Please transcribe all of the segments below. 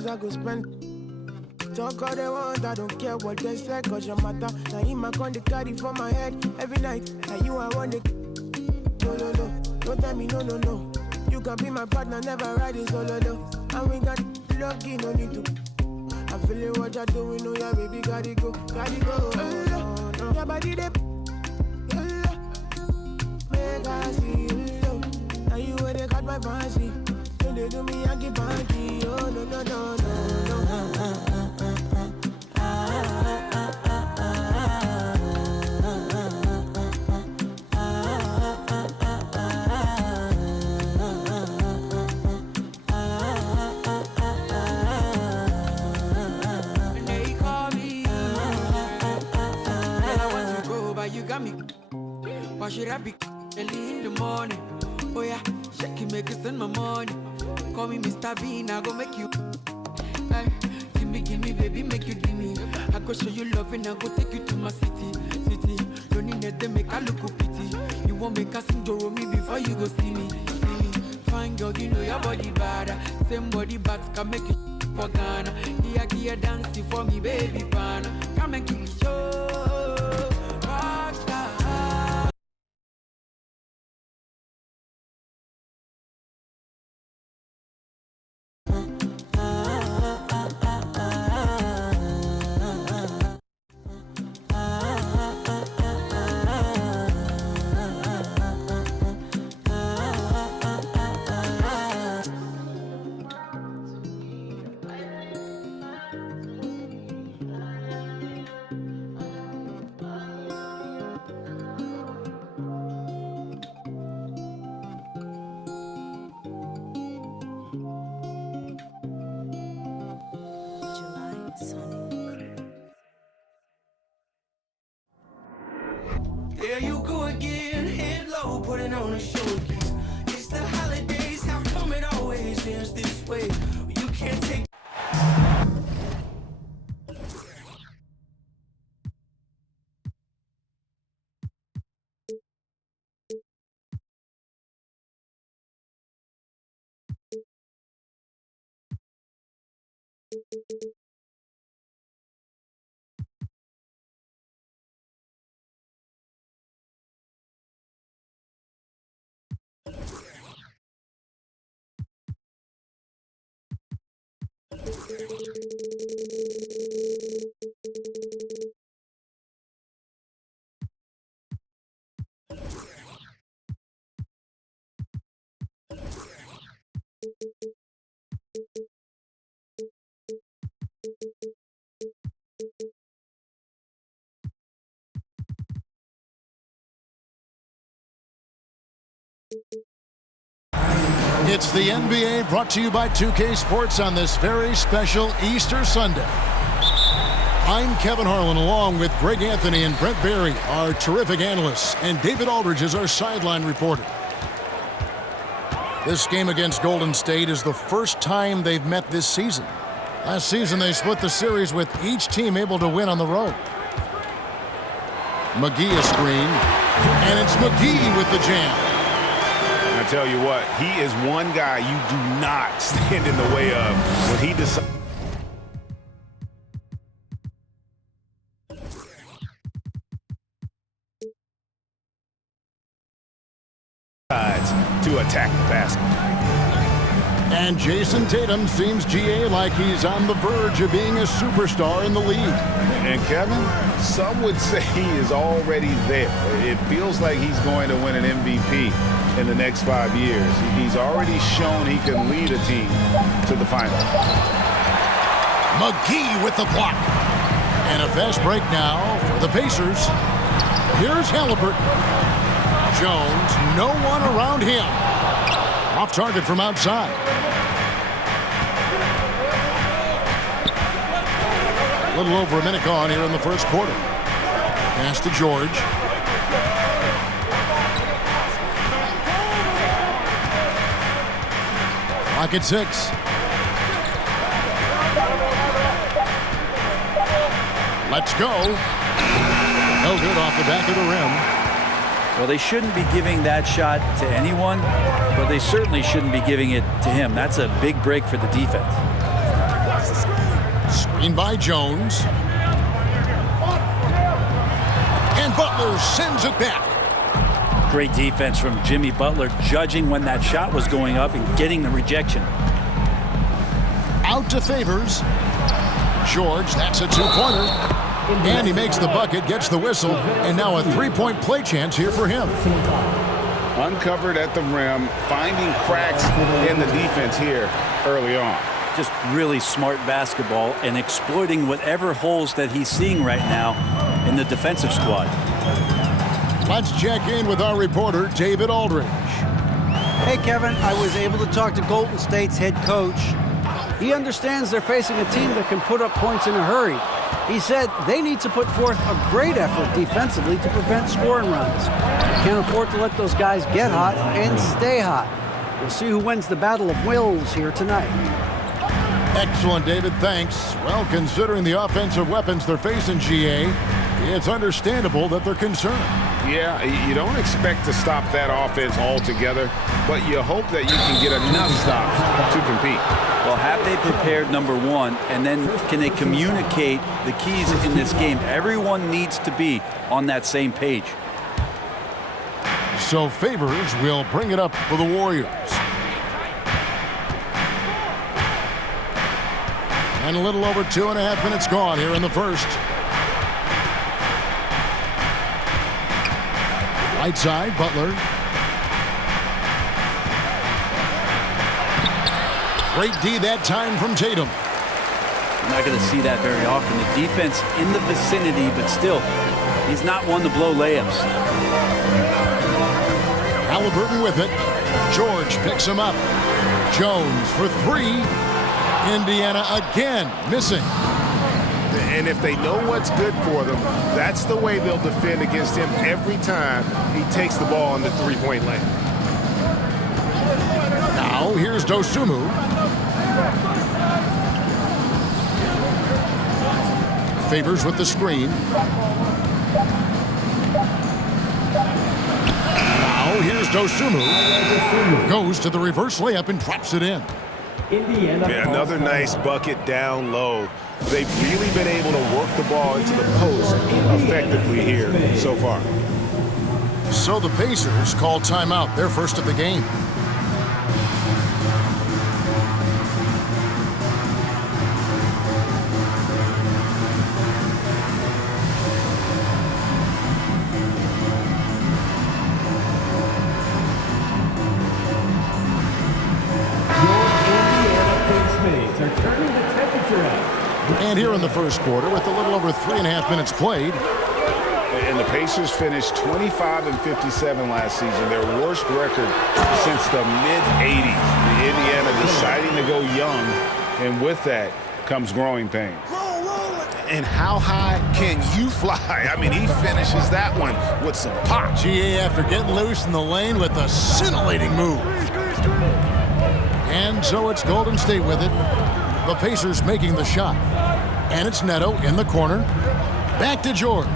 dollars I go spend. Talk all they want, I don't care what they say, cause your matter. Now in my con they carry for my head every night. Now you I want it. No, no, no, don't tell me no, no, no. You can be my partner, never riding solo, no. And we got lucky, no need to. I'm feeling what you're doing, oh yeah, baby, gotta go, gotta go. No. Your body, they make I see you. Now you where they cut my fancy. When they do me, I keep panky. Oh, no, no, no, no, no. You got me. Why should I be early in the morning? Oh yeah, shake it, make it send my money. Call me Mr. Bean, I go make you. Ay, give me, baby, make you give me. I go show you love and I go take you to my city. Don't need that, they make I look pity. You won't make us enjoy me before you go see me. Fine girl, you know your body bad. Same body but can make you for Ghana. Here, dancing for me, baby, pana. Come and give me show. There you go again, head low, putting on a show again. It's the holidays, how come it always ends this way? You can't take. It's the NBA brought to you by 2K Sports on this very special Easter Sunday. I'm Kevin Harlan along with Greg Anthony and Brent Barry, our terrific analysts, and David Aldridge is our sideline reporter. This game against Golden State is the first time they've met this season. Last season they split the series with each team able to win on the road. McGee a screen, and it's McGee with the jam. I tell you what, he is one guy you do not stand in the way of when he decides to attack the basket. And Jason Tatum seems, GA, like he's on the verge of being a superstar in the league. And Kevin, some would say he is already there. It feels like he's going to win an MVP in the next 5 years. He's already shown he can lead a team to the final. McGee with the block. And a fast break now for the Pacers. Here's Halliburton. Jones, no one around him. Off target from outside. A little over a minute gone here in the first quarter. Pass to George. Clock at 6. Let's go. No good off the back of the rim. Well, they shouldn't be giving that shot to anyone, but they certainly shouldn't be giving it to him. That's a big break for the defense. Screen by Jones. And Butler sends it back. Great defense from Jimmy Butler, judging when that shot was going up and getting the rejection. Out to Favors. George, that's a two-pointer. And he makes the bucket, gets the whistle, and now a three-point play chance here for him. Uncovered at the rim, finding cracks in the defense here early on. Just really smart basketball and exploiting whatever holes that he's seeing right now in the defensive squad. Let's check in with our reporter, David Aldridge. Hey, Kevin, I was able to talk to Golden State's head coach. He understands they're facing a team that can put up points in a hurry. He said they need to put forth a great effort defensively to prevent scoring runs. Can't afford to let those guys get hot and stay hot. We'll see who wins the battle of wills here tonight. Excellent, David. Thanks. Well, considering the offensive weapons they're facing, GA, it's understandable that they're concerned. Yeah, you don't expect to stop that offense altogether, but you hope that you can get enough stops to compete. Well, have they prepared number one, and then can they communicate the keys in this game? Everyone needs to be on that same page. So Favors will bring it up for the Warriors. And a little over 2.5 minutes gone here in the first. Right side, Butler. Great D that time from Tatum. I'm not going to see that very often. The defense in the vicinity, but still, he's not one to blow layups. Halliburton with it. George picks him up. Jones for three. Indiana again missing. And if they know what's good for them, that's the way they'll defend against him every time he takes the ball in the three-point lane. Now here's Dosunmu. Favors with the screen. Now here's Dosunmu. Goes to the reverse layup and drops it in. Yeah, another nice bucket down low. They've really been able to work the ball into the post effectively here so far. So the Pacers call timeout, their first of the game. And here in the first quarter, with a little over 3.5 minutes played. And the Pacers finished 25 and 57 last season, their worst record since the mid-'80s. The Indiana deciding to go young, and with that comes growing pains. And how high can you fly? I mean, he finishes that one with some pop. GA after getting loose in the lane with a scintillating move. And so it's Golden State with it. The Pacers making the shot. And it's Neto in the corner. Back to George.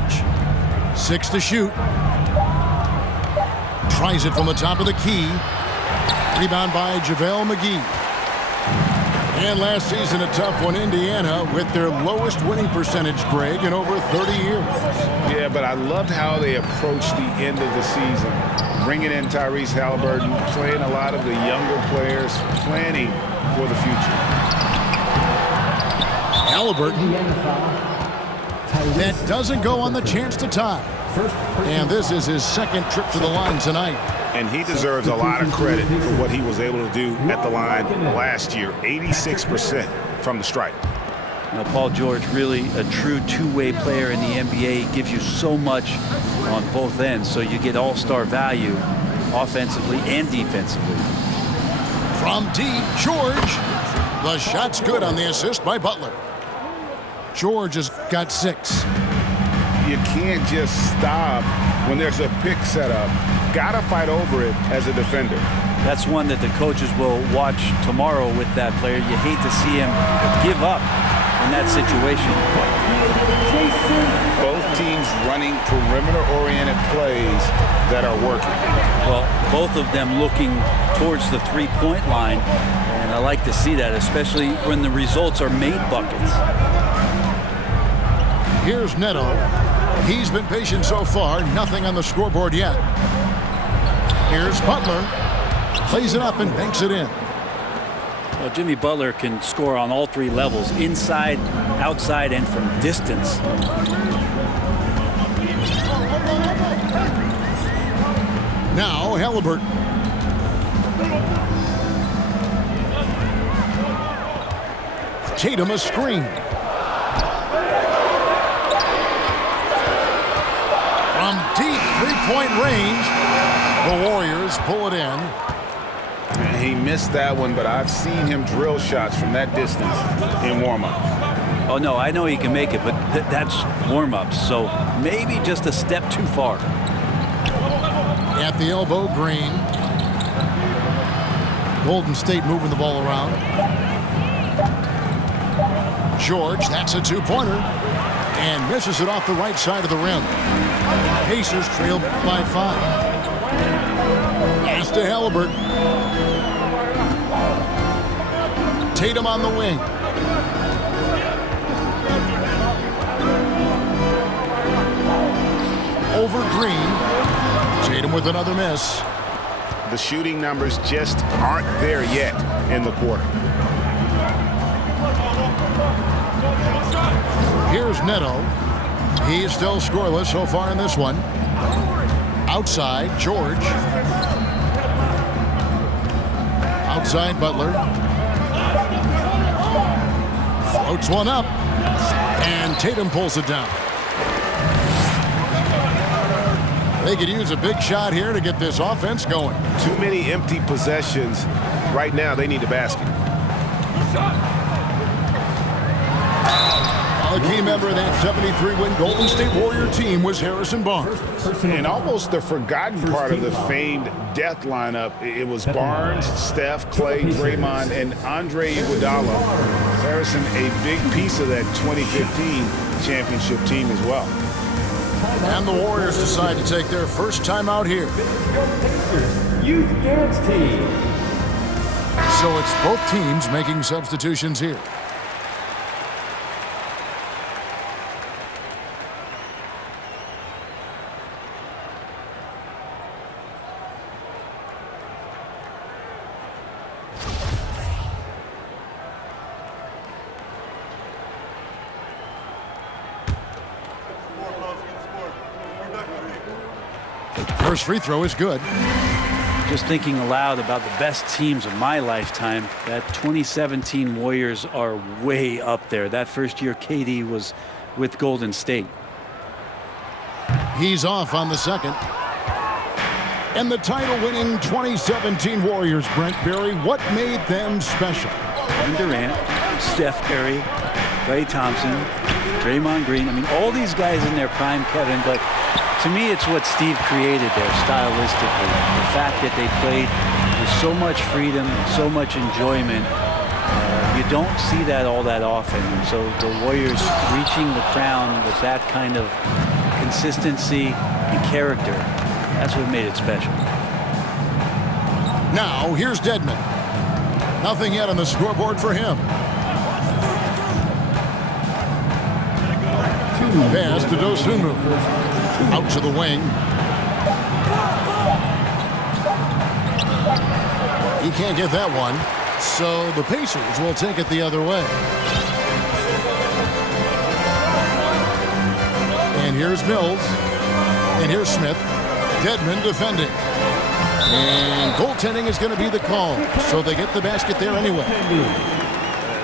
6 to shoot. Tries it from the top of the key. Rebound by JaVale McGee. And last season a tough one, Indiana, with their lowest winning percentage, Greg, in over 30 years. Yeah, but I loved how they approached the end of the season. Bringing in Tyrese Halliburton, playing a lot of the younger players, planning for the future. Halliburton. That doesn't go on the chance to tie. And this is his second trip to the line tonight. And he deserves a lot of credit for what he was able to do at the line last year. 86% from the stripe. Now, Paul George, really a true two-way player in the NBA. He gives you so much on both ends, so you get all-star value offensively and defensively. From deep, George. The shot's good on the assist by Butler. George has got 6. You can't just stop when there's a pick set up. Gotta fight over it as a defender. That's one that the coaches will watch tomorrow with that player. You hate to see him give up in that situation. Both teams running perimeter-oriented plays that are working. Well, both of them looking towards the three-point line, and I like to see that, especially when the results are made buckets. Here's Neto. He's been patient so far. Nothing on the scoreboard yet. Here's Butler. Plays it up and banks it in. Well, Jimmy Butler can score on all three levels, inside, outside, and from distance. Now Halliburton. Tatum a screen. From deep three-point range, the Warriors pull it in. And he missed that one, but I've seen him drill shots from that distance in warm-up. Oh, no, I know he can make it, but that's warm-ups, so maybe just a step too far. At the elbow, Green. Golden State moving the ball around. George, that's a two-pointer. And misses it off the right side of the rim. Pacers trail by 5. Pass to Halliburton. Tatum on the wing. Over Green. Tatum with another miss. The shooting numbers just aren't there yet in the quarter. Here's Neto. He is still scoreless so far in this one. Outside, George. Outside, Butler. Floats one up. And Tatum pulls it down. They could use a big shot here to get this offense going. Too many empty possessions. Right now, they need a basket. A key member of that 73-win Golden State Warrior team was Harrison Barnes. And almost the forgotten part of the famed death lineup, it was Barnes, Steph, Clay, Draymond, and Andre Iguodala. Harrison, a big piece of that 2015 championship team as well. And the Warriors decide to take their first time out here. Youth Dance Team. So it's both teams making substitutions here. First free throw is good. Just thinking aloud about the best teams of my lifetime, that 2017 Warriors are way up there. That first year KD was with Golden State. He's off on the second. And the title-winning 2017 Warriors, Brent Berry, what made them special? Kevin Durant, Steph Curry, Klay Thompson, Draymond Green. I mean, all these guys in their prime, Kevin, but to me, it's what Steve created there stylistically. The fact that they played with so much freedom, so much enjoyment. You don't see that all that often. And so the Warriors reaching the crown with that kind of consistency and character, that's what made it special. Now, here's Dedmon. Nothing yet on the scoreboard for him. Pass to Dosunmu. Out to the wing. He can't get that one. So the Pacers will take it the other way. And here's Mills. And here's Smith. Dedmon defending. And goaltending is going to be the call. So they get the basket there anyway.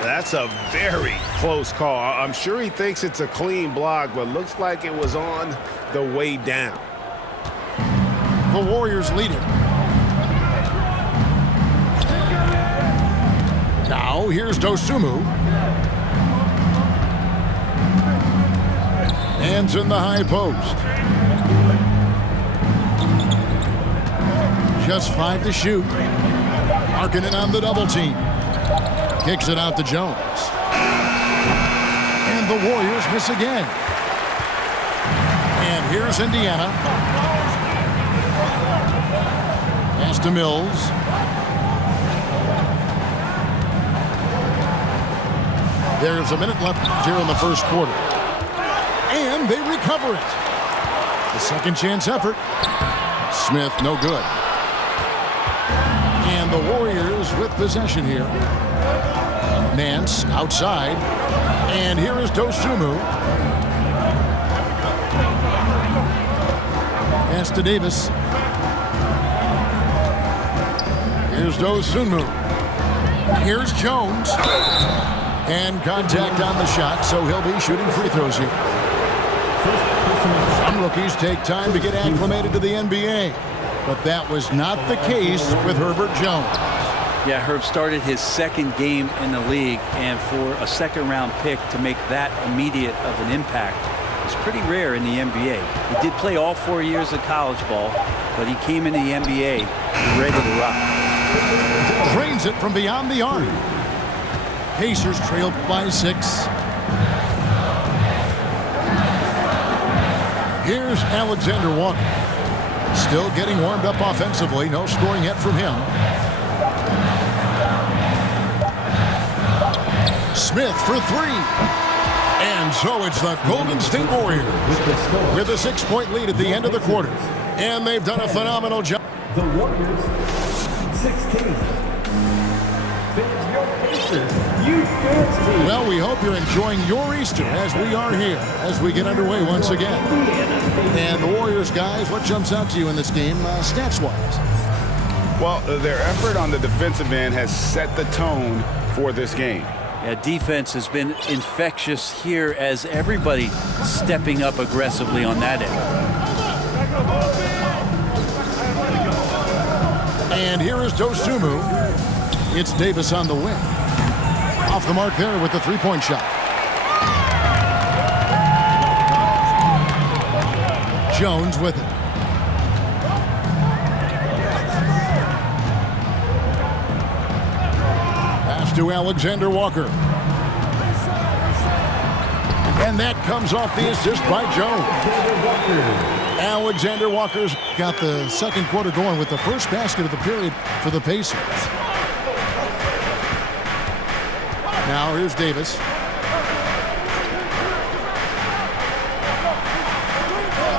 That's a very close call. I'm sure he thinks it's a clean block, but looks like it was on the way down. The Warriors lead it. Now here's Dosunmu. Hands in the high post. Just 5 to shoot. Marking it on the double team. Kicks it out to Jones. And the Warriors miss again. And here's Indiana. Pass to Mills. There's a minute left here in the first quarter. And they recover it. The second chance effort. Smith, no good. And the Warriors with possession here. Nance outside. And here is Dosunmu. Pass to Davis. Here's Dosunmu. Here's Jones. And contact on the shot, so he'll be shooting free throws here. Some rookies take time to get acclimated to the NBA, but that was not the case with Herbert Jones. Yeah, Herb started his second game in the league, and for a second-round pick to make that immediate of an impact is pretty rare in the NBA. He did play all 4 years of college ball, but he came in the NBA ready to rock. Drains it from beyond the arc. Pacers trail by 6. Here's Alexander Walker. Still getting warmed up offensively. No scoring yet from him. Smith for 3. And so it's the Golden State Warriors with a 6-point lead at the end of the quarter. And they've done a phenomenal job. The Warriors, 16. Your Pacers Youth Dance Team. Well, we hope you're enjoying your Easter as we are here, as we get underway once again. And the Warriors, guys, what jumps out to you in this game, stats-wise? Well, their effort on the defensive end has set the tone for this game. Yeah, defense has been infectious here as everybody stepping up aggressively on that end. And here is Dosunmu. It's Davis on the wing. Off the mark there with the three-point shot. Jones with it. Pass to Alexander Walker. And that comes off the assist by Jones. Alexander Walker's got the second quarter going with the first basket of the period for the Pacers. Now here's Davis.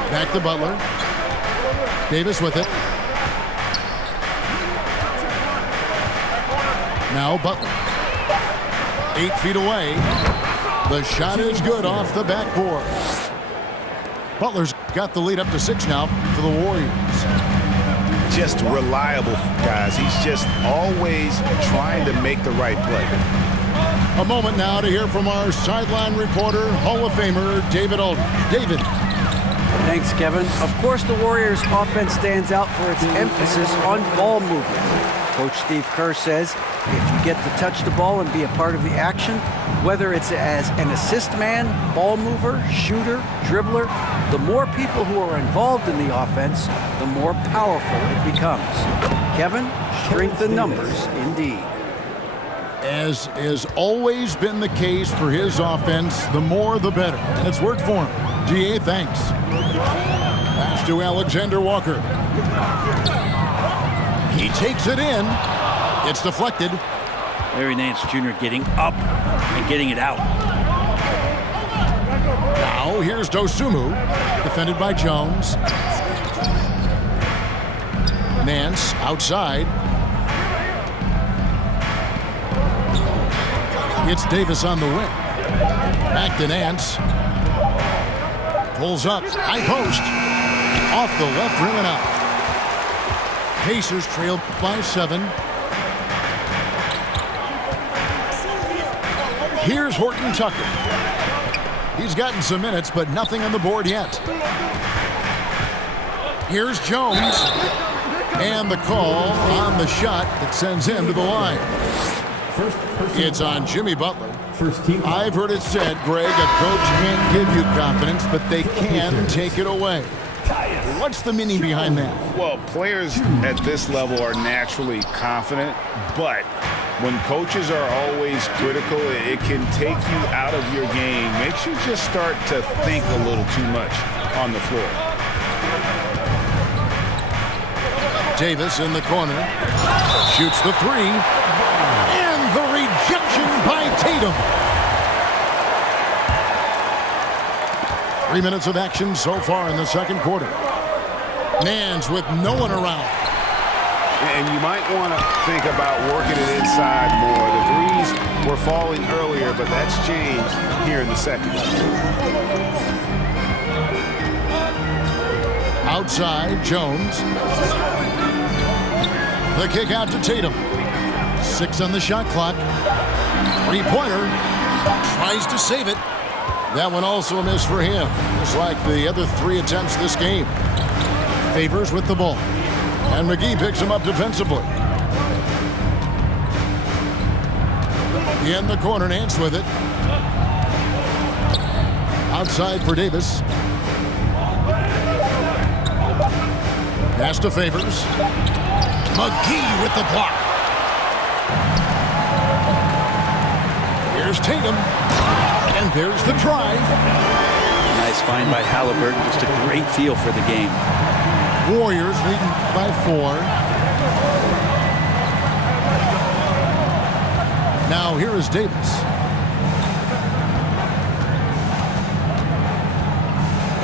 Back to Butler. Davis with it. Now Butler. 8 feet away. The shot is good off the backboard. Butler's got the lead up to 6 now for the Warriors. Just reliable, guys. He's just always trying to make the right play. A moment now to hear from our sideline reporter, Hall of Famer David Aldridge. David. Thanks, Kevin. Of course, the Warriors' offense stands out for its emphasis on ball movement. Coach Steve Kerr says if you get to touch the ball and be a part of the action, whether it's as an assist man, ball mover, shooter, dribbler, the more people who are involved in the offense, the more powerful it becomes. Kevin, strength in numbers, indeed. As has always been the case for his offense, the more the better. And it's worked for him. DA, thanks. Pass to Alexander Walker. He takes it in. It's deflected. Larry Nance Jr. getting up and getting it out. Now here's Dosunmu, defended by Jones. Nance outside. It's Davis on the wing. Back to Nance. Pulls up. High post. Off the left rim and out. Pacers trail by 7. Here's Horton Tucker. He's gotten some minutes, but nothing on the board yet. Here's Jones. And the call on the shot that sends him to the line. It's on Jimmy Butler. I've heard it said, Greg, a coach can't give you confidence, but they can take it away. What's the meaning behind that? Well, players at this level are naturally confident, but when coaches are always critical, it can take you out of your game. Makes you just start to think a little too much on the floor. Davis in the corner. Shoots the 3. And the rejection by Tatum. 3 minutes of action so far in the second quarter. Nance with no one around. And you might want to think about working it inside more. The threes were falling earlier, but that's changed here in the second. Outside, Jones. The kick out to Tatum. 6 on the shot clock. Three-pointer. Tries to save it. That one also a miss for him, just like the other 3 attempts this game. Favors with the ball. And McGee picks him up defensively. In the corner, Nance with it. Outside for Davis. Pass to Favors. McGee with the block. Here's Tatum. And there's the drive. Nice find by Halliburton. Just a great feel for the game. Warriors leading by 4. Now here is Davis.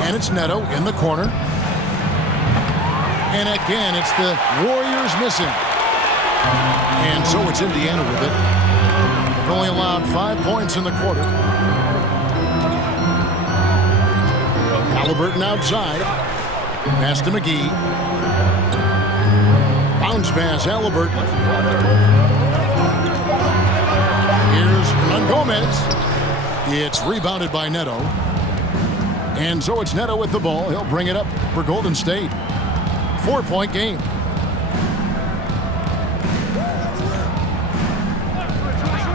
And it's Neto in the corner. And again, it's the Warriors missing. And so it's Indiana with it. They've only allowed 5 points in the quarter. Halliburton outside. Pass to McGee. Bounce pass, Halliburton. Here's Hernan Gomez. It's rebounded by Neto. And so it's Neto with the ball. He'll bring it up for Golden State. 4-point game.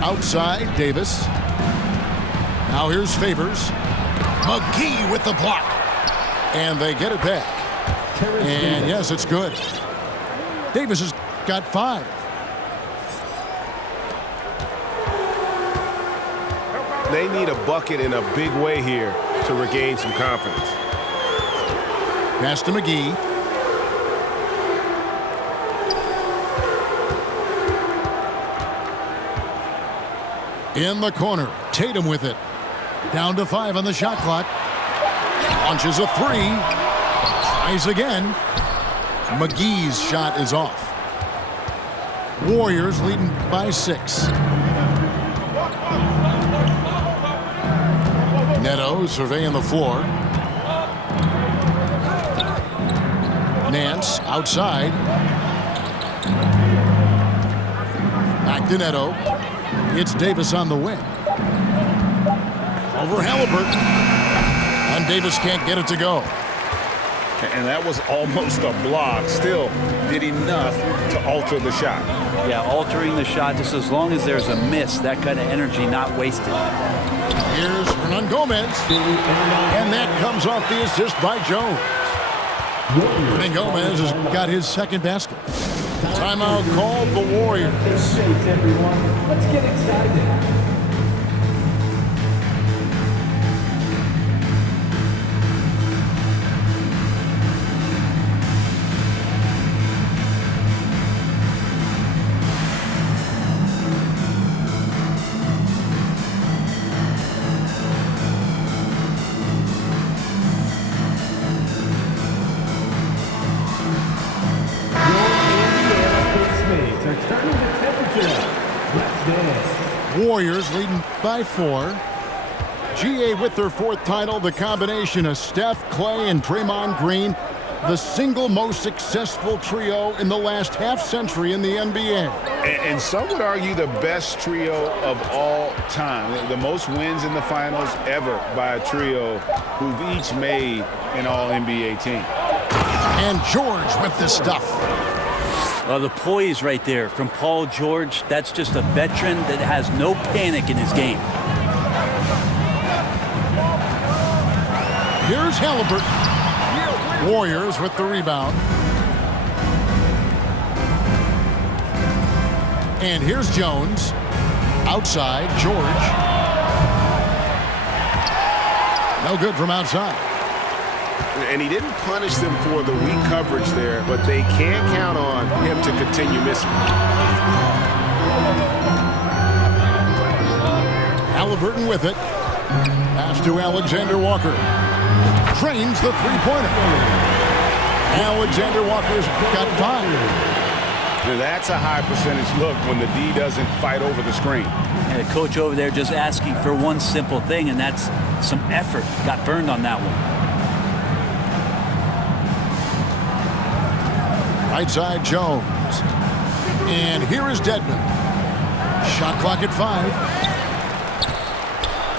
Outside, Davis. Now here's Favors. McGee with the block. And they get it back. And yes, it's good. Davis has got 5. They need a bucket in a big way here to regain some confidence. Pass to McGee. In the corner, Tatum with it. Down to 5 on the shot clock. Launches a 3. Tries again. McGee's shot is off. Warriors leading by 6. Neto surveying the floor. Nance outside. Back to Neto. It's Davis on the wing. Over Halliburton. And Davis can't get it to go. And that was almost a block. Still did enough to alter the shot. Yeah, altering the shot just as long as there's a miss. That kind of energy not wasted. Here's Hernan Gomez. And that comes off the assist by Jones. Hernan Gomez has got his second basket. Timeout called the Warriors. Shades, everyone. Let's get excited. Warriors leading by 4. GA with their 4th title, the combination of Steph, Clay, and Draymond Green, the single most successful trio in the last half-century in the NBA. And some would argue the best trio of all time. The most wins in the finals ever by a trio who've each made an all-NBA team. And George with the stuff. The poise right there from Paul George. That's just a veteran that has no panic in his game. Here's Halliburton. Warriors with the rebound. And here's Jones. Outside, George. No good from outside. And he didn't punish them for the weak coverage there, but they can't count on him to continue missing. Halliburton with it. Pass to Alexander Walker. Drains the three-pointer. Alexander Walker's got 5. Now that's a high percentage look when the D doesn't fight over the screen. And the coach over there just asking for one simple thing, and that's some effort. Got burned on that one. Right side, Jones. And here is Dedmon. Shot clock at 5.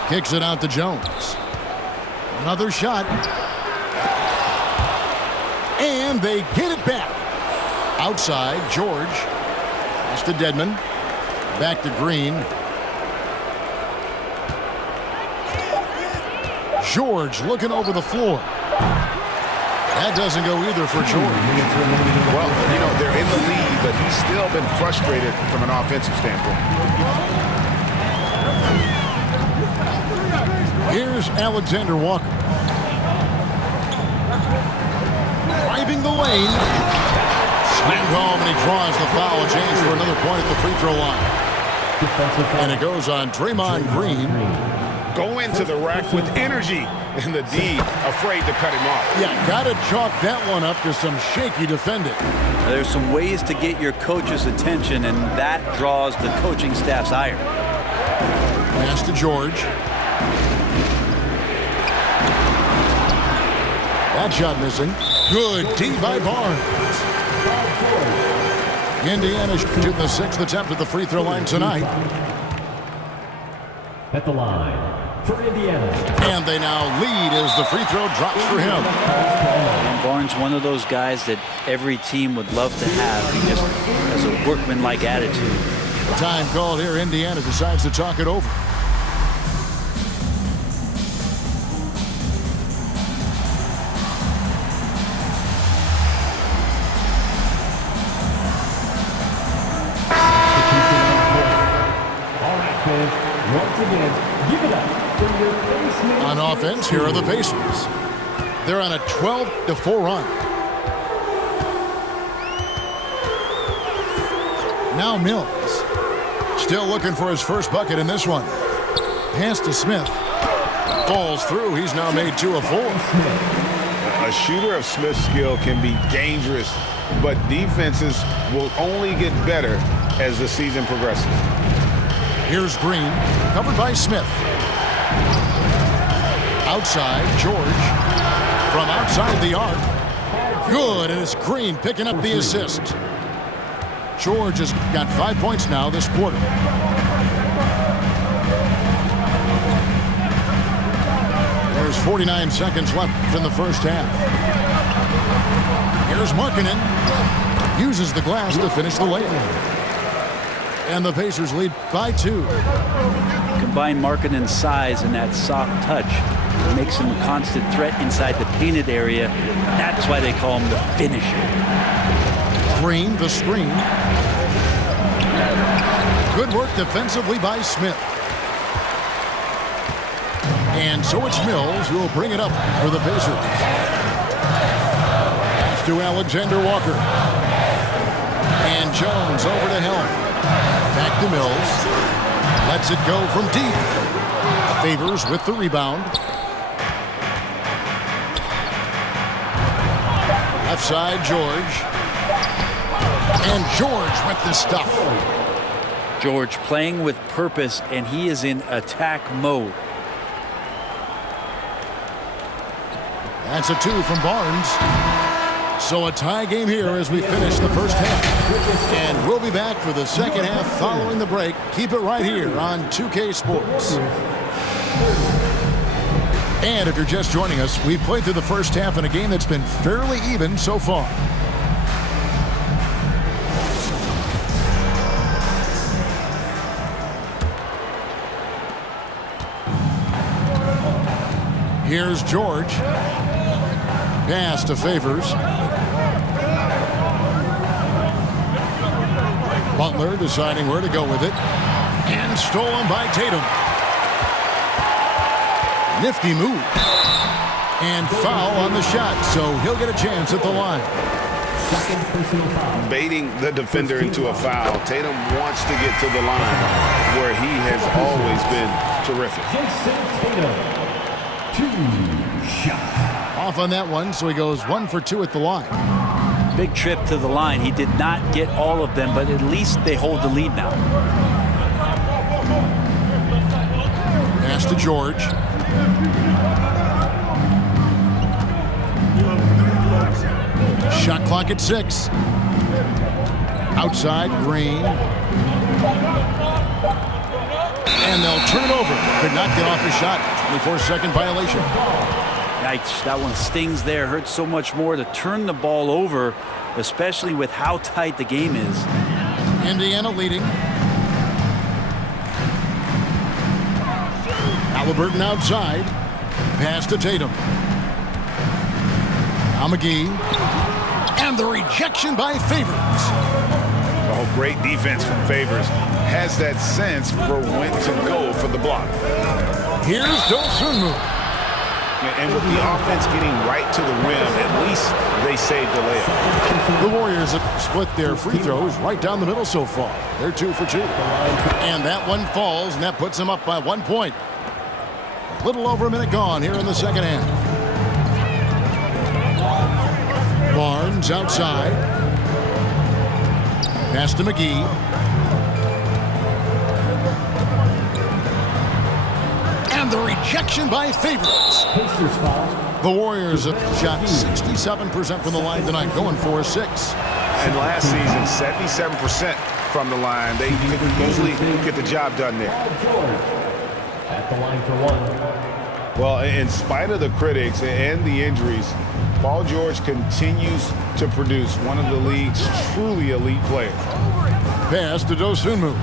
Kicks it out to Jones. Another shot. And they get it back. Outside, George. Pass to Dedmon. Back to Green. George looking over the floor. That doesn't go either for George. Well, you know, they're in the lead, but he's still been frustrated from an offensive standpoint. Here's Alexander Walker. Driving the lane. Swing home, and he draws the foul. A chance for another point at the free throw line. And it goes on Draymond Green. Go into the rack with energy, and the D afraid to cut him off. Yeah, got to chalk that one up to some shaky defending. There's some ways to get your coach's attention, and that draws the coaching staff's ire. Pass to George. That shot missing. Good D by Barnes. Indiana to the 6th attempt at the free throw line tonight. At the line for Indiana. And they now lead as the free throw drops for him. And Barnes, one of those guys that every team would love to have. He just has a workmanlike attitude. Time called here. Indiana decides to talk it over. Once again, give it up for your basement. On offense, here are the Pacers. They're on a 12-4 run. Now Mills. Still looking for his first bucket in this one. Pass to Smith. Falls through. He's now made 2 of 4. A shooter of Smith's skill can be dangerous, but defenses will only get better as the season progresses. Here's Green, covered by Smith. Outside, George. From outside the arc. Good, and it's Green picking up the assist. George has got 5 points now this quarter. There's 49 seconds left in the first half. Here's Markkanen. Uses the glass to finish the layup. And the Pacers lead by 2. Combine Markkanen's size and that soft touch makes him a constant threat inside the painted area. That's why they call him the finisher. Green, the screen. Good work defensively by Smith. And so it's Mills who will bring it up for the Pacers. Pass to Alexander Walker. And Jones over to Helm. Back to Mills. Lets it go from deep. Favors with the rebound. Left side, George. And George with the stuff. George playing with purpose, and he is in attack mode. That's a 2 from Barnes. So a tie game here as we finish the first half. And we'll be back for the second half following the break. Keep it right here on 2K Sports. And if you're just joining us, we've played through the first half in a game that's been fairly even so far. Here's George. Pass to Favors. Butler deciding where to go with it. And stolen by Tatum. Nifty move. And foul on the shot, so he'll get a chance at the line. Baiting the defender into a foul. Tatum wants to get to the line where he has always been terrific. 2 shots. Off on that one, so he goes 1 for 2 at the line. Big trip to the line. He did not get all of them, but at least they hold the lead now. Pass to George. Shot clock at 6. Outside, Green. And they'll turn it over. Could not get off the shot. 24-second violation. Yikes, that one stings there. Hurts so much more to turn the ball over, especially with how tight the game is. Indiana leading. Halliburton outside. Pass to Tatum. Now McGee. And the rejection by Favors. Oh, great defense from Favors. Has that sense for when to go for the block. Here's Dosunmu. And with the offense getting right to the rim, at least they saved the layup. The Warriors have split their free throws right down the middle so far. They're 2 for 2. And that one falls, and that puts them up by 1 point. A little over a minute gone here in the second half. Barnes outside. Pass to McGee. And the rejection by Favors. The Warriors have shot 67% from the line tonight, going 4-6. And last season, 77% from the line. They could easily get the job done there. At the line for 1. Well, in spite of the critics and the injuries, Paul George continues to produce one of the league's truly elite players. Pass to Dosunmu.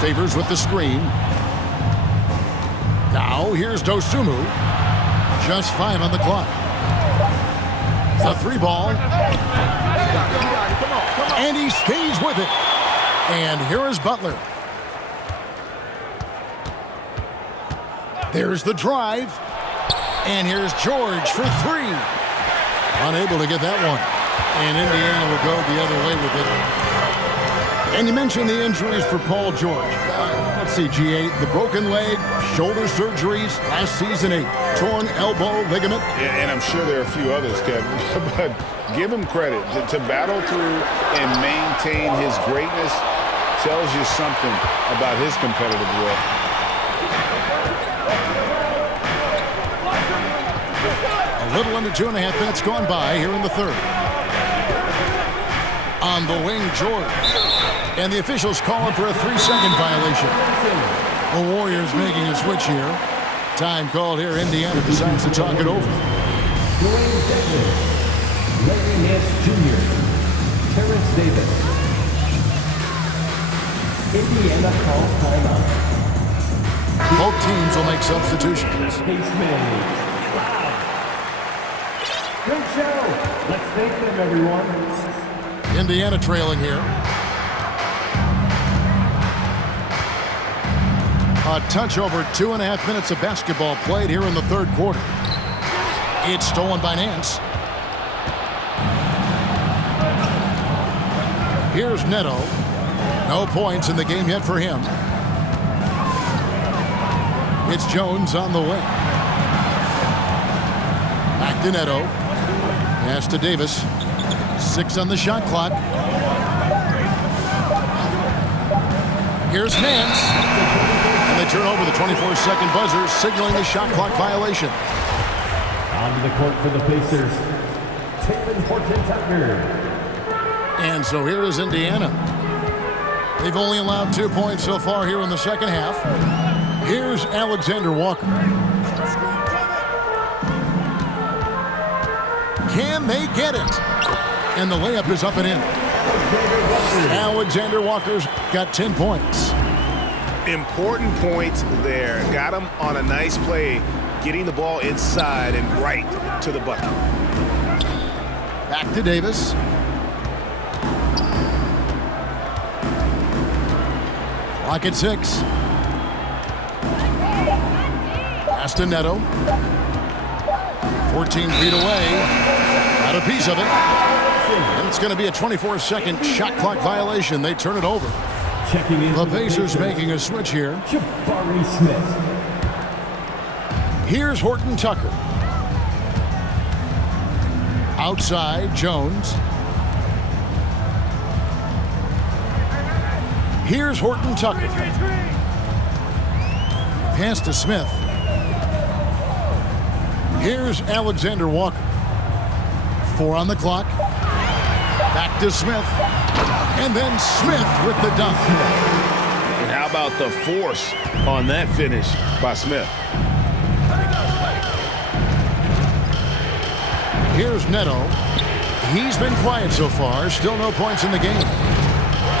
Favors with the screen. Now here's Dosunmu. Just 5 on the clock. The 3 ball. And he stays with it. And here is Butler. There's the drive. And here's George for 3. Unable to get that one. And Indiana will go the other way with it. And you mentioned the injuries for Paul George. Let's see, G8, the broken leg, shoulder surgeries, last season a torn elbow ligament. And I'm sure there are a few others, Kevin, but give him credit. To battle through and maintain his greatness tells you something about his competitive will. A little under 2.5 minutes gone by here in the third. On the wing, George. And the officials calling for a 3-second violation. The Warriors making a switch here. Time called here. Indiana decides to talk it over. Dwayne Dedman, Larry Nance Jr., Terrence Davis. Indiana calls timeout. Both teams will make substitutions. Spaceman. Great show. Let's thank them, everyone. Indiana trailing here. A touch over 2.5 minutes of basketball played here in the third quarter. It's stolen by Nance. Here's Neto. No points in the game yet for him. It's Jones on the wing. Back to Neto. Pass to Davis. 6 on the shot clock. Here's Nance. And they turn over the 24-second buzzer, signaling the shot clock violation. Onto the court for the Pacers. Taylor Horton-Tucker. And so here is Indiana. They've only allowed 2 points so far here in the second half. Here's Alexander Walker. Can they get it? And the layup is up and in. Alexander Walker's got 10 points. Important points there. Got him on a nice play, getting the ball inside and right to the bucket. Back to Davis. Clock at 6. Pass to Neto. 14 feet away. Got a piece of it. And it's going to be a 24-second shot clock violation. They turn it over. Checking in The for Pacers making a switch here. Jabari Smith. Here's Horton Tucker. Outside, Jones. Here's Horton Tucker. Pass to Smith. Here's Alexander Walker. 4 on the clock. Back to Smith. And then Smith with the dunk. And how about the force on that finish by Smith? Here's Neto. He's been quiet so far. Still no points in the game.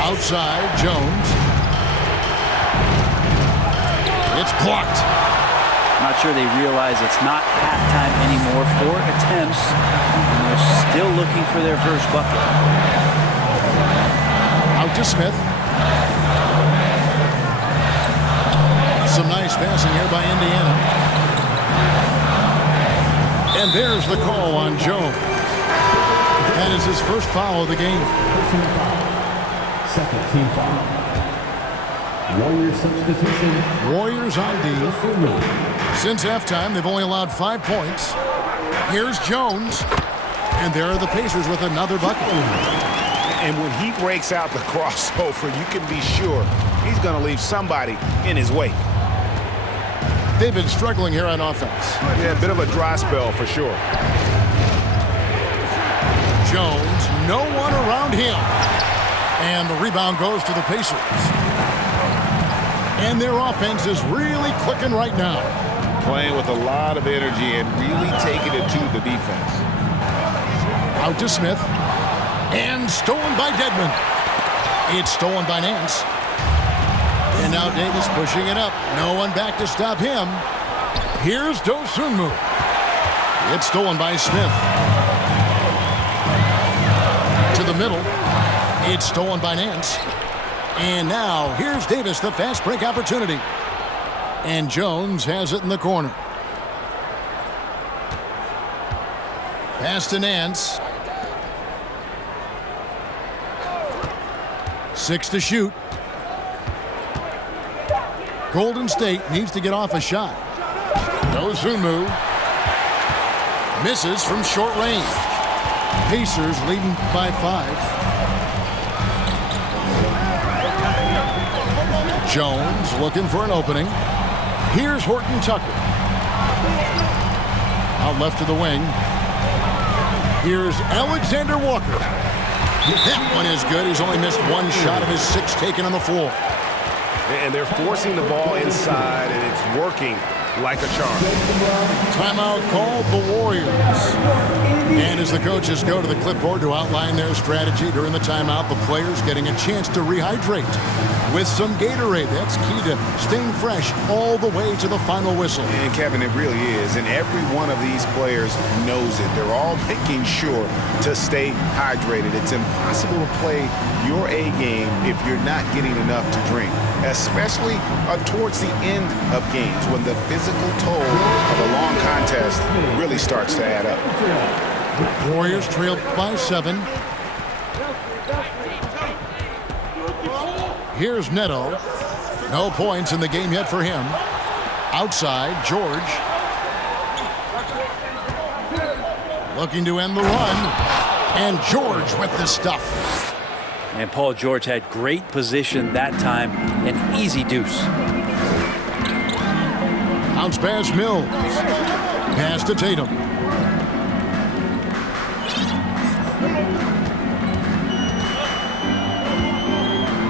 Outside, Jones. It's blocked. Not sure they realize it's not halftime anymore. 4 attempts, and they're still looking for their first bucket. Out to Smith. Some nice passing here by Indiana. And there's the call on Jones. That is his first foul of the game. Second team foul. Warriors substitution. Warriors on D. Since halftime, they've only allowed 5 points. Here's Jones. And there are the Pacers with another bucket. And when he breaks out the crossover, you can be sure he's going to leave somebody in his wake. They've been struggling here on offense. Yeah, a bit of a dry spell for sure. Jones, no one around him. And the rebound goes to the Pacers. And their offense is really clicking right now. Playing with a lot of energy and really taking it to the defense. Out to Smith. And stolen by Dedmon. It's stolen by Nance. And now Davis pushing it up. No one back to stop him. Here's Dosunmu. It's stolen by Smith. To the middle. It's stolen by Nance. And now here's Davis, the fast break opportunity. And Jones has it in the corner. Pass to Nance. 6 to shoot. Golden State needs to get off a shot. Dosunmu misses from short range. Pacers leading by 5. Jones looking for an opening. Here's Horton Tucker. Out left to the wing. Here's Alexander Walker. That one is good. He's only missed 1 shot of his 6 taken on the floor. And they're forcing the ball inside, and it's working like a charm. Timeout called the Warriors. And as the coaches go to the clipboard to outline their strategy during the timeout, the players getting a chance to rehydrate with some Gatorade. That's key to staying fresh all the way to the final whistle. And Kevin, it really is. And every one of these players knows it. They're all making sure to stay hydrated. It's impossible to play your A game if you're not getting enough to drink, especially towards the end of games when the physical toll of a long contest really starts to add up. Warriors trail by 7. Here's Neto. No points in the game yet for him. Outside, George. Looking to end the run. And George with the stuff. And Paul George had great position that time. An easy deuce. Bounce pass, Mills. Pass to Tatum.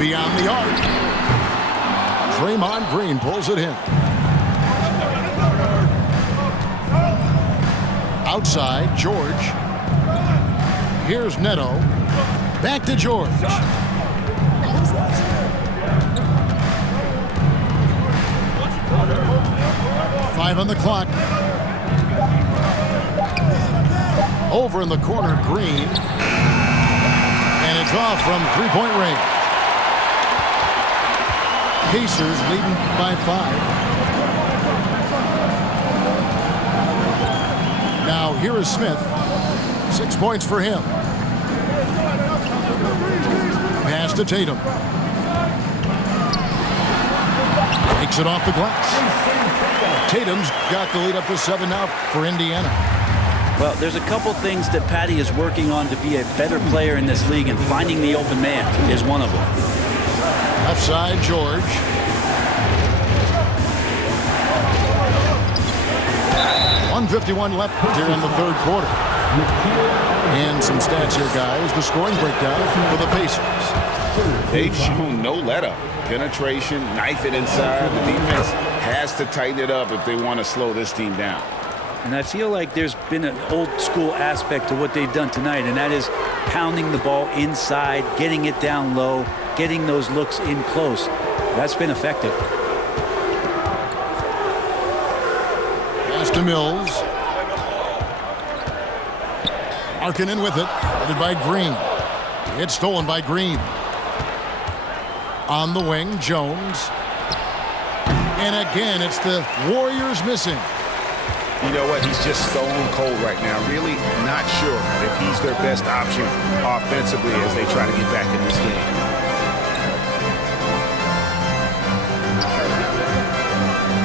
Beyond the arc. Draymond Green pulls it in. Outside, George. Here's Neto. Back to George. 5 on the clock. Over in the corner, Green. And it's off from three-point range. Pacers leading by 5. Now here is Smith. 6 points for him. Pass to Tatum. Takes it off the glass. Tatum's got the lead up to 7 now for Indiana. Well, there's a couple things that Patty is working on to be a better player in this league, and finding the open man is one of them. Left side, George. .151 left here in the third quarter. And some stats here, guys. The scoring breakdown for the Pacers. They've shown no let-up. Penetration, knife it inside. The defense has to tighten it up if they want to slow this team down. And I feel like there's been an old-school aspect to what they've done tonight, and that is pounding the ball inside, getting it down low, getting those looks in close. That's been effective. Pass to Mills. Markkanen with it. Headed by Green. It's stolen by Green. On the wing, Jones. And again, it's the Warriors missing. You know what? He's just stone cold right now. Really not sure if he's their best option offensively as they try to get back in this game.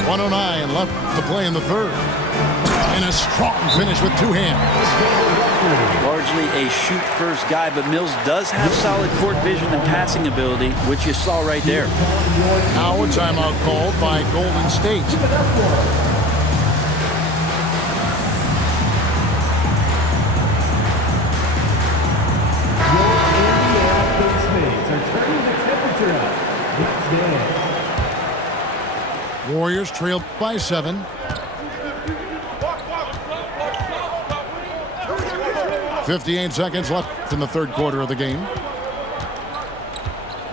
.109 left to play in the third. And a strong finish with two hands. Largely a shoot-first guy, but Mills does have solid court vision and passing ability, which you saw right there. Now a timeout called by Golden State. Warriors trail by 7. .58 seconds left in the third quarter of the game.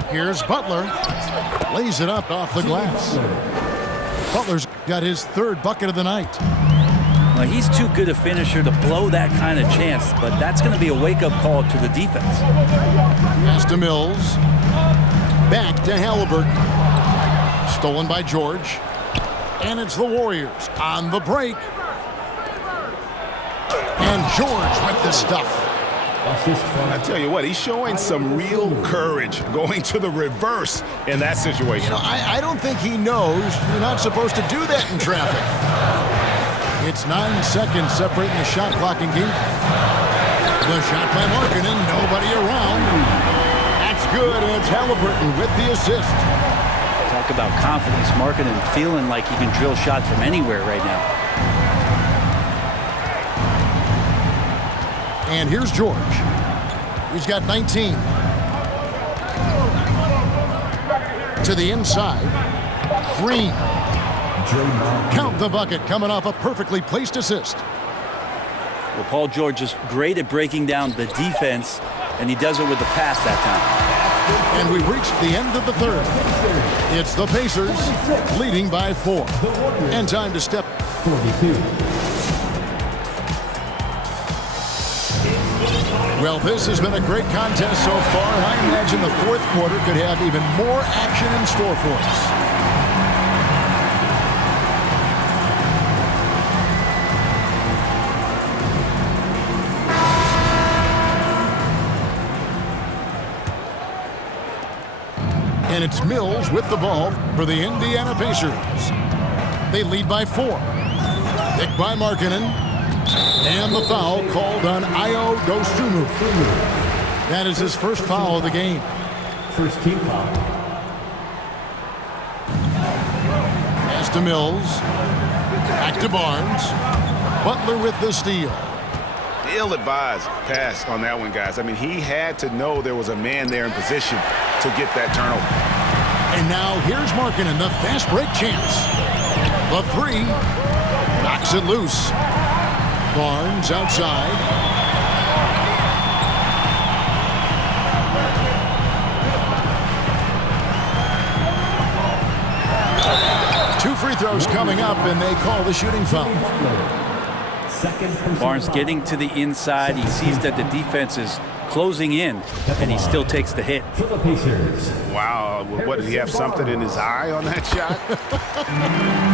Here's Butler. Lays it up off the glass. Butler's got his third bucket of the night. Well, he's too good a finisher to blow that kind of chance, but that's going to be a wake-up call to the defense. Pass to Mills. Back to Halliburton. Stolen by George. And it's the Warriors on the break. And George with the stuff. I tell you what, he's showing some real courage going to the reverse in that situation. You know, I don't think he knows you're not supposed to do that in traffic. It's 9 seconds separating the shot clock and game. The shot by Markkanen, nobody around. That's good, and it's Halliburton with the assist. Talk about confidence. Markkanen feeling like he can drill shots from anywhere right now. And here's George. He's got 19. To the inside. Green. Count the bucket coming off a perfectly placed assist. Well, Paul George is great at breaking down the defense, and he does it with the pass that time. And we've reached the end of the third. It's the Pacers leading by 4. And time to step 42. Well, this has been a great contest so far, and I imagine the fourth quarter could have even more action in store for us. And it's Mills with the ball for the Indiana Pacers. They lead by 4. Picked by Markkanen. And the foul called on Ayo Dosunmu. That is his first foul of the game. First team foul. Pass to Mills. Back to Barnes. Butler with the steal. Ill-advised pass on that one, guys. I mean, he had to know there was a man there in position to get that turnover. And now here's Markkanen, the fast break chance. The 3 knocks it loose. Barnes outside. Two free throws coming up, and they call the shooting foul. Barnes getting to the inside. He sees that the defense is closing in, and he still takes the hit. Wow. What, did he have something in his eye on that shot?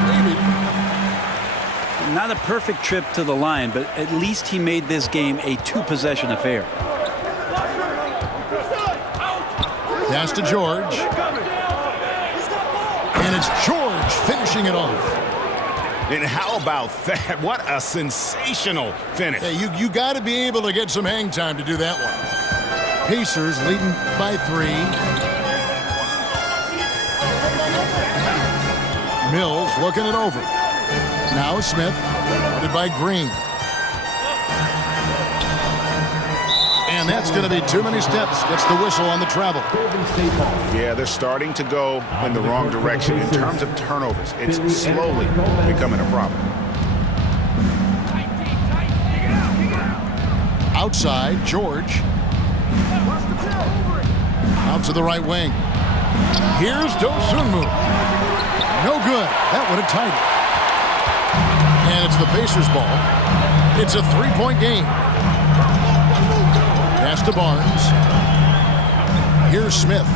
Maybe. Not a perfect trip to the line, but at least he made this game a 2-possession affair. Pass to George. And it's George finishing it off. And how about that? What a sensational finish. Hey, you got to be able to get some hang time to do that one. Pacers leading by 3. Mills looking it over. Now Smith, guarded by Green. And that's going to be too many steps. Gets the whistle on the travel. Yeah, they're starting to go in the wrong direction in terms of turnovers. It's slowly becoming a problem. Outside, George. Out to the right wing. Here's Dosunmu. No good. That would have tied it. And it's the Pacers' ball. It's a 3-point game. Pass to Barnes. Here's Smith.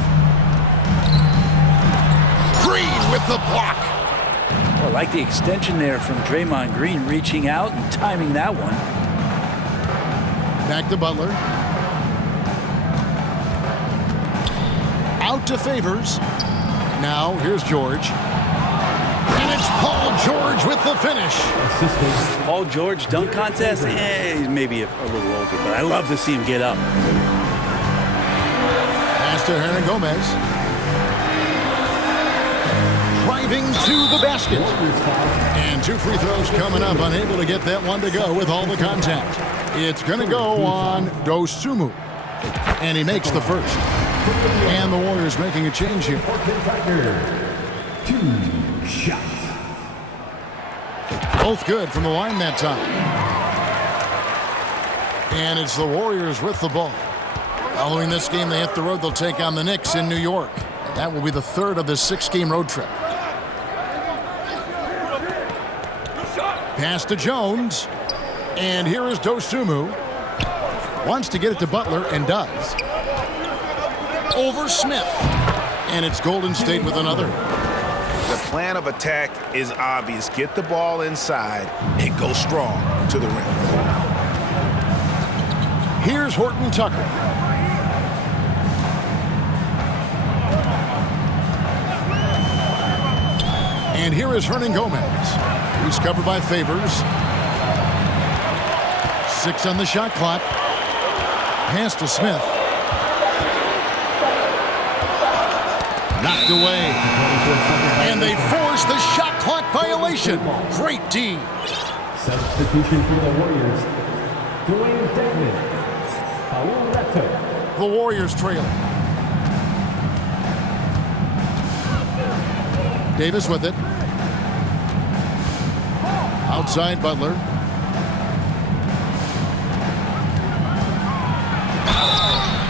Green with the block. Well, I like the extension there from Draymond Green, reaching out and timing that one. Back to Butler. Out to Favors. Now here's George. And it's Paul George with the finish. Paul George dunk contest? He's maybe a little older, but I love to see him get up. Pass to Hernan Gomez. Driving to the basket. And 2 free throws coming up. Unable to get that one to go with all the contact. It's going to go on Dosunmu. And he makes the first. And the Warriors making a change here. 2 shots. Both good from the line that time. And it's the Warriors with the ball. Following this game, they hit the road. They'll take on the Knicks in New York. And that will be the 3rd of this 6-game road trip. Pass to Jones. And here is Dosunmu. Wants to get it to Butler and does. Over Smith. And it's Golden State with another. The plan of attack is obvious. Get the ball inside and go strong to the rim. Here's Horton Tucker. And here is Hernan Gomez. He's covered by Favors. 6 on the shot clock. Pass to Smith. Knocked away. And they force the shot clock violation. Great D. Substitution for the Warriors. Dwayne Dedman. Paul Reto. The Warriors trail. Davis with it. Outside Butler.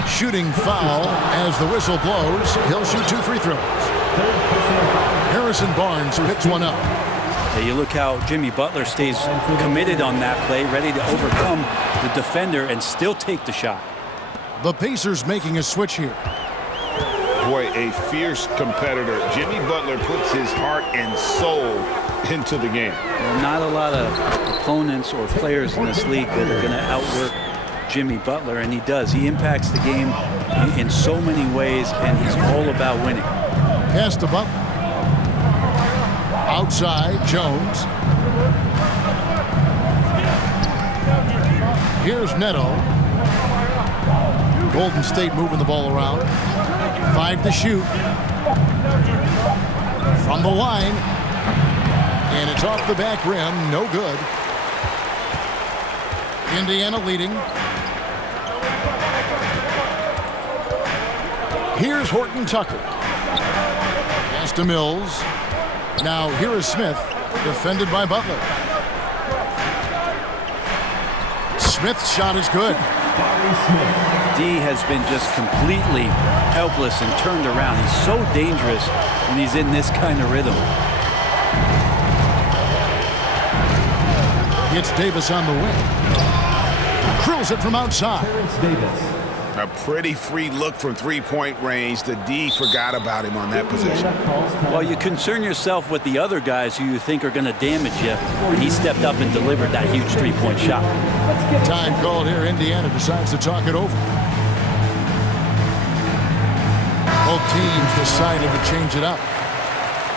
Shooting foul as the whistle blows. He'll shoot 2 free throws. Harrison Barnes picks one up. Yeah, you look how Jimmy Butler stays committed on that play, ready to overcome the defender and still take the shot. The Pacers making a switch here. Boy, a fierce competitor. Jimmy Butler puts his heart and soul into the game. Well, not a lot of opponents or players in this league that are going to outwork Jimmy Butler, and he does. He impacts the game in so many ways, and he's all about winning. Pass to Butler. Outside, Jones. Here's Neto. Golden State moving the ball around. 5 to shoot. From the line. And it's off the back rim. No good. Indiana leading. Here's Horton Tucker. Pass to Mills. Now here is Smith, defended by Butler. Smith's shot is good. D has been just completely helpless and turned around. He's so dangerous when he's in this kind of rhythm. Hits Davis on the wing. Curls it from outside. Davis. A pretty free look from 3-point range. The D forgot about him on that possession. Well, you concern yourself with the other guys who you think are going to damage you, and he stepped up and delivered that huge 3-point shot. Time called here. Indiana decides to talk it over. Both teams decided to change it up.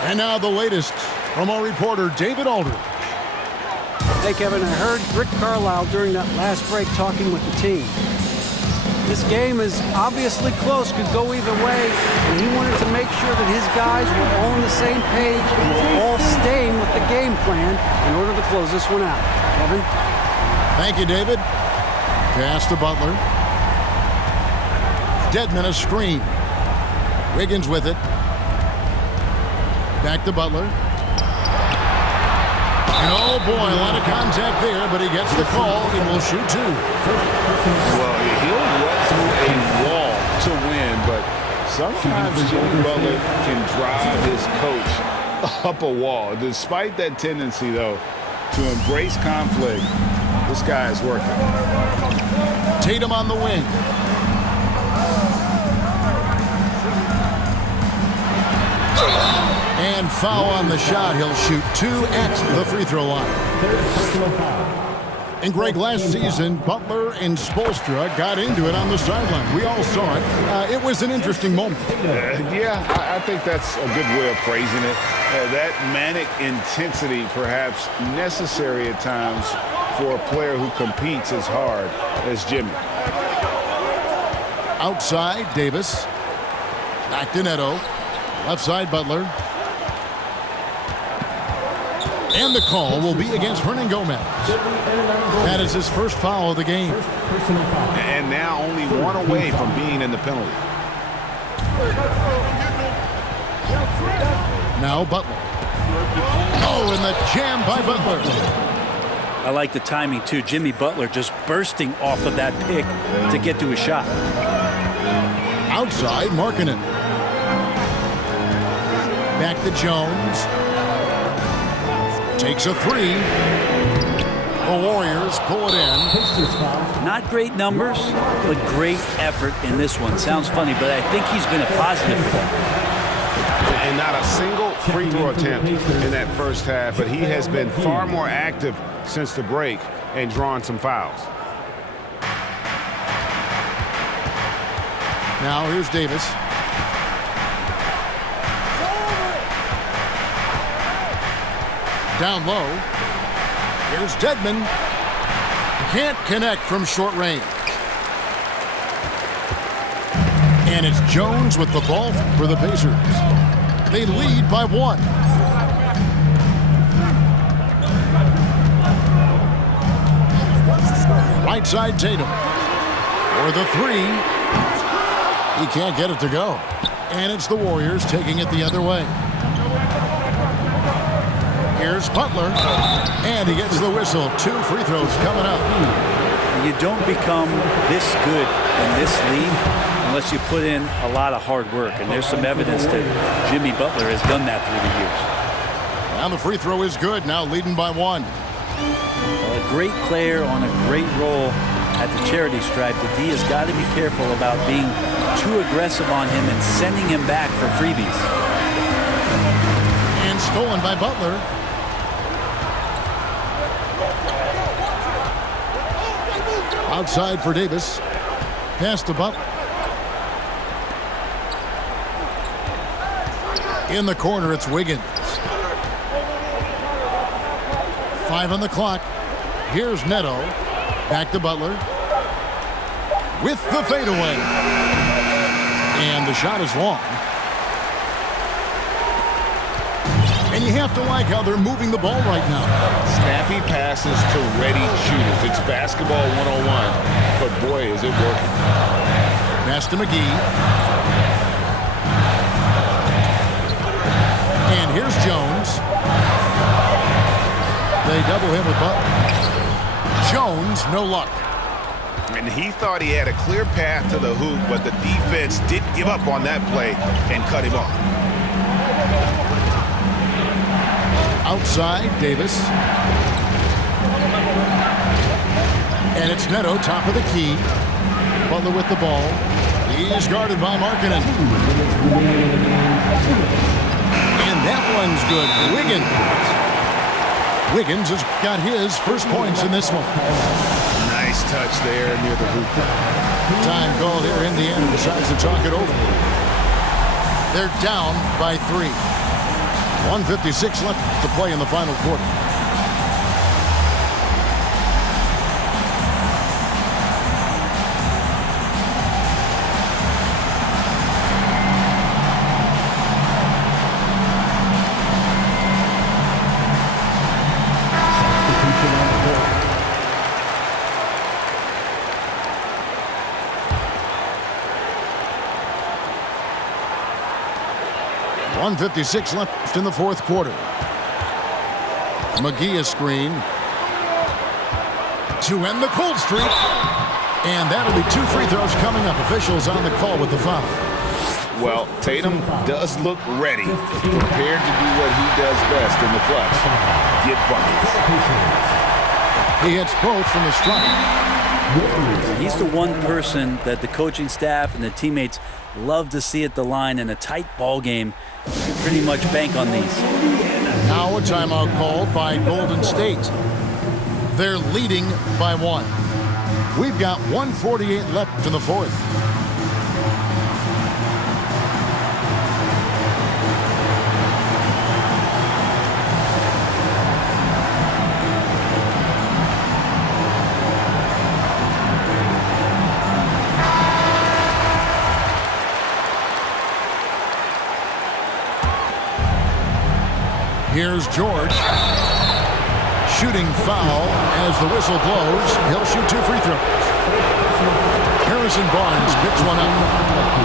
And now the latest From our reporter, David Aldridge. Hey, Kevin, I heard Rick Carlisle during that last break talking with the team. This game is obviously close, could go either way, and he wanted to make sure that his guys were all on the same page and were all staying with the game plan in order to close this one out. Kevin? Thank you, David. Pass to Butler. Dedmon a screen. Wiggins with it. Back to Butler. And oh boy, a lot of contact there, but he gets the call and will shoot two. Well, he'll run through a wall to win, but sometimes Jimmy Butler can drive his coach up a wall. Despite that tendency, though, to embrace conflict, this guy is working. Tatum on the wing. And foul on the shot. He'll shoot two at the free throw line. And Greg, last season, Butler and Spoelstra got into it on the sideline. We all saw it. It was an interesting moment. Yeah, I think that's a good way of phrasing it. That manic intensity perhaps necessary at times for a player who competes as hard as Jimmy. Outside, Davis. Back to Neto. Left side, Butler. And the call will be against Hernan Gomez. That is his first foul of the game. And now only one away from being in the penalty. Now Butler. Oh, and the jam by Butler. I like the timing, too. Jimmy Butler just bursting off of that pick to get to a shot. Outside, Markkanen. Back to Jones. Takes a three. The Warriors pull it in. Not great numbers, but great effort in this one. Sounds funny, but I think he's been a positive for them. And not a single free throw attempt in that first half, but he has been far more active since the break and drawn some fouls. Now here's Davis. Down low. Here's Dedmon. Can't connect from short range. And it's Jones with the ball for the Pacers. They lead by one. Right side, Tatum. For the three. He can't get it to go. And it's the Warriors taking it the other way. Here's Butler, and he gets the whistle. Two free throws coming up. You don't become this good in this league unless you put in a lot of hard work, and there's some evidence that Jimmy Butler has done that through the years. And the free throw is good, now leading by one. Well, a great player on a great role at the charity stripe. The D has got to be careful about being too aggressive on him and sending him back for freebies. And stolen by Butler. Outside for Davis. Pass to Butler. In the corner, it's Wiggins. 5 on the clock. Here's Neto. Back to Butler. With the fadeaway. And the shot is long. And you have to like how they're moving the ball right now. Snappy passes to ready shooters. It's basketball 101, but boy, is it working. Pass to McGee. And here's Jones. They double him with Butler. Jones, no luck. And he thought he had a clear path to the hoop, but the defense didn't give up on that play and cut him off. Outside, Davis. And it's Neto, top of the key. Butler with the ball. He's guarded by Markkanen. And that one's good. Wiggins has got his first points in this one. Nice touch there near the hoop. Time called here. Indiana decides to talk it over. They're down by 3. 1:56 left to play in the final quarter. Substitution on the court. 1:56 left in the fourth quarter. McGee a screen to end the cold streak. And that'll be 2 free throws coming up. Officials on the call with the foul. Well, Tatum does look ready, prepared to do what he does best in the clutch, get buckets. He hits both from the stripe. He's the one person that the coaching staff and the teammates love to see at the line in a tight ball game. You pretty much bank on these. Now a timeout called by Golden State. They're leading by 1. We've got 1:48 left in the fourth. Here's George. Shooting foul as the whistle blows. He'll shoot 2 free throws. Harrison Barnes picks one up.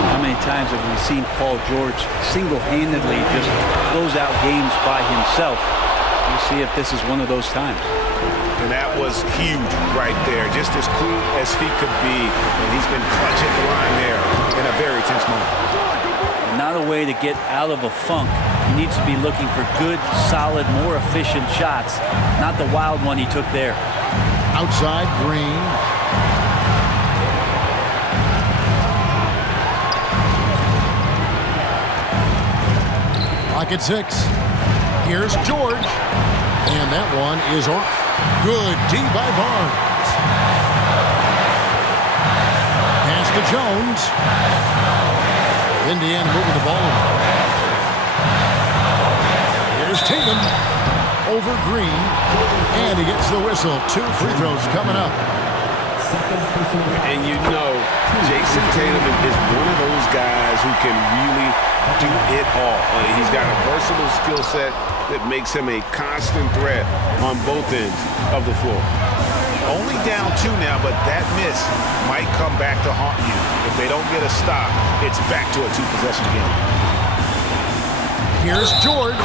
How many times have we seen Paul George single-handedly just close out games by himself? We'll see if this is one of those times. And that was huge right there, just as cool as he could be. And he's been clutching the line there in a very tense moment. Not a way to get out of a funk. He needs to be looking for good, solid, more efficient shots, not the wild one he took there. Outside, Green. Clock at 6. Here's George. And that one is off. Good D by Barnes. Pass to Jones. Indiana moving the ball. Here's Tatum over Green, and he gets the whistle. 2 free throws coming up. And you know, Jason Tatum is one of those guys who can really do it all. He's got a versatile skill set that makes him a constant threat on both ends of the floor. Only down 2 now, but that miss might come back to haunt you. If they don't get a stop, it's back to a 2-possession game. Here's George.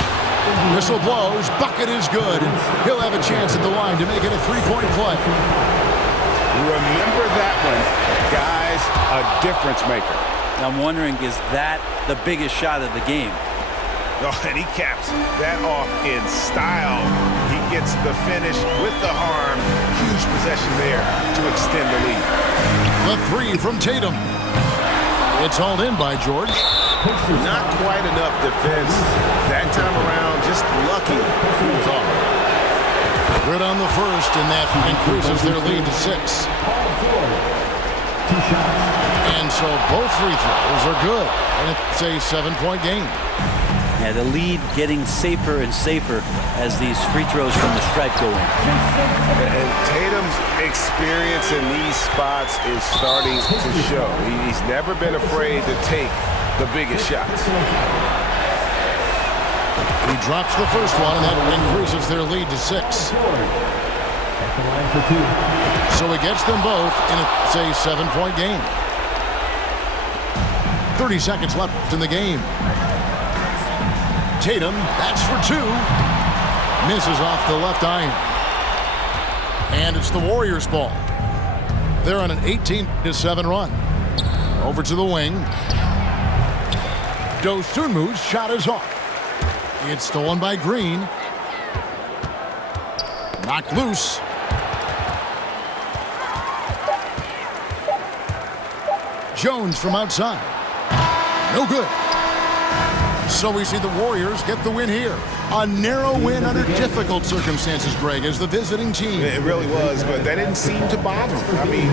Whistle blows. Bucket is good. And he'll have a chance at the line to make it a 3-point play. Remember that one. Guys, a difference maker. I'm wondering, is that the biggest shot of the game? Oh, and he caps that off in style. He gets the finish with the arm. Huge possession there to extend the lead. The 3 from Tatum. It's hauled in by George. Not quite enough defense. That time around, just lucky. He was off. Good on the first, and that increases their lead to 6. And so both free throws are good. And it's a 7-point game. Yeah, the lead getting safer and safer as these free throws from the stripe go in. And Tatum's experience in these spots is starting to show. He's never been afraid to take the biggest shots. He drops the first one, and that increases their lead to 6. So he gets them both, and it's a 7-point game. 30 seconds left in the game. Tatum, that's for 2. Misses off the left iron. And it's the Warriors' ball. They're on an 18-7 run. Over to the wing. Dosunmu's shot is off. It's stolen by Green. Knocked loose. Jones from outside. No good. So we see the Warriors get the win here. A narrow win under difficult circumstances, Greg, as the visiting team. It really was, but that didn't seem to bother them. I mean,